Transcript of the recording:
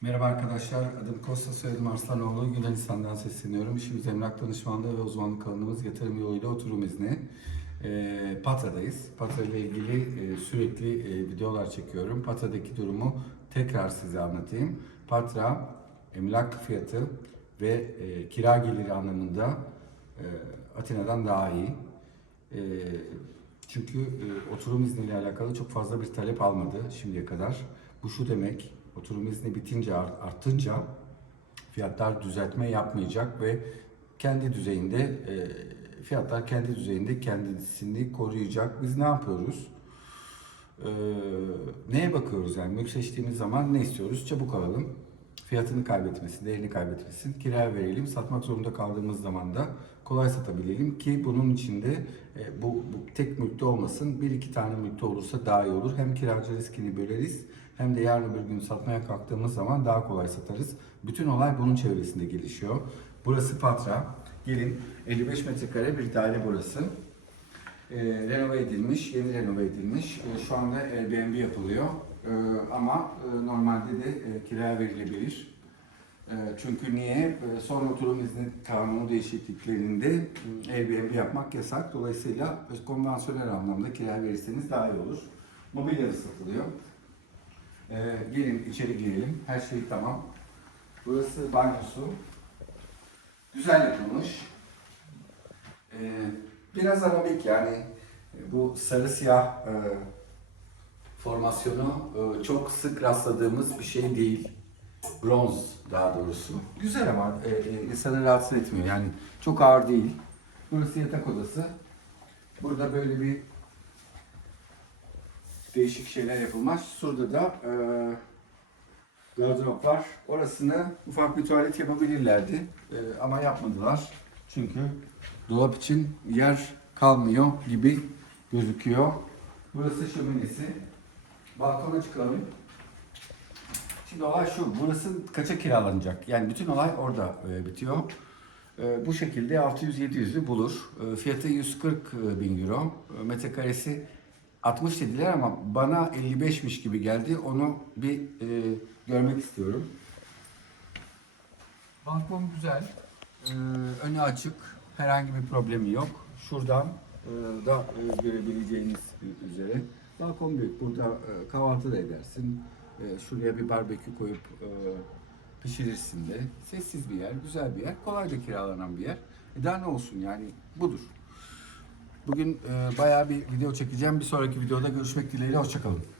Merhaba arkadaşlar, adım Kosta, soyadım Arslanoğlu. Yunanistan'dan sesleniyorum. İşimiz emlak danışmanlığı ve uzmanlık alanımız yatırım yoluyla oturum izni. Ee, Patra'dayız. Patra ile ilgili e, sürekli e, videolar çekiyorum. Patra'daki durumu tekrar size anlatayım. Patra, emlak fiyatı ve e, kira geliri anlamında e, Atina'dan daha iyi. E, çünkü e, oturum izniyle alakalı çok fazla bir talep almadı şimdiye kadar. Bu şu demek, oturum izni bitince art- artınca fiyatlar düzeltme yapmayacak ve kendi düzeyinde e, fiyatlar kendi düzeyinde kendisini koruyacak. Biz ne yapıyoruz? E, neye bakıyoruz yani mülk seçtiğimiz zaman ne istiyoruz? Çabuk alalım. Fiyatını kaybetmesin, değerini kaybetmesin. Kiraya verelim. Satmak zorunda kaldığımız zaman da kolay satabilelim ki bunun içinde e, bu, bu tek mülkte olmasın. Bir iki tane mülkte olursa daha iyi olur. Hem kiracı riskini böleriz hem de yarın öbür gün satmaya kalktığımız zaman daha kolay satarız. Bütün olay bunun çevresinde gelişiyor. Burası Patra. Gelin 55 metrekare bir daire burası. E, renove edilmiş, yeni renove edilmiş. E, şu anda Airbnb yapılıyor. E, ama e, normalde de e, kiraya verilebilir. E, çünkü niye? E, son oturum izni kanunu değişikliklerinde Airbnb yapmak yasak. Dolayısıyla konvansiyonel anlamda kiraya verirseniz daha iyi olur. Mobilya satılıyor. E, gelin içeri girelim. Her şey tamam. Burası banyosu. Güzel yapılmış. Biraz arabik yani e, bu sarı siyah e, formasyonu e, çok sık rastladığımız bir şey değil. Bronz daha doğrusu. Güzel ama e, e, insanı rahatsız etmiyor yani çok ağır değil. Burası yatak odası. Burada böyle bir değişik şeyler yapılmış. Şurada da e, gardırop var. Orasını ufak bir tuvalet yapabilirlerdi E, ama yapmadılar. Çünkü dolap için yer kalmıyor gibi gözüküyor. Burası şöminesi. Balkona çıkalım. Şimdi olay şu, burası kaça kiralanacak? Yani bütün olay orada e, bitiyor. E, bu şekilde 600-700'ü bulur. E, fiyatı 140 bin euro. Metrekaresi 60 dediler ama bana 55'miş gibi geldi. Onu bir e, görmek istiyorum. Balkon güzel. E, önü açık. Herhangi bir problemi yok. Şuradan e, da e, görebileceğiniz üzere. Balkon büyük. Burada e, kahvaltı da edersin. E, şuraya bir barbekü koyup pişirirsin de. Sessiz bir yer, güzel bir yer. Kolayca kiralanan bir yer. Daha ne olsun yani budur. Bugün e, bayağı bir video çekeceğim. Bir sonraki videoda görüşmek dileğiyle. Hoşçakalın.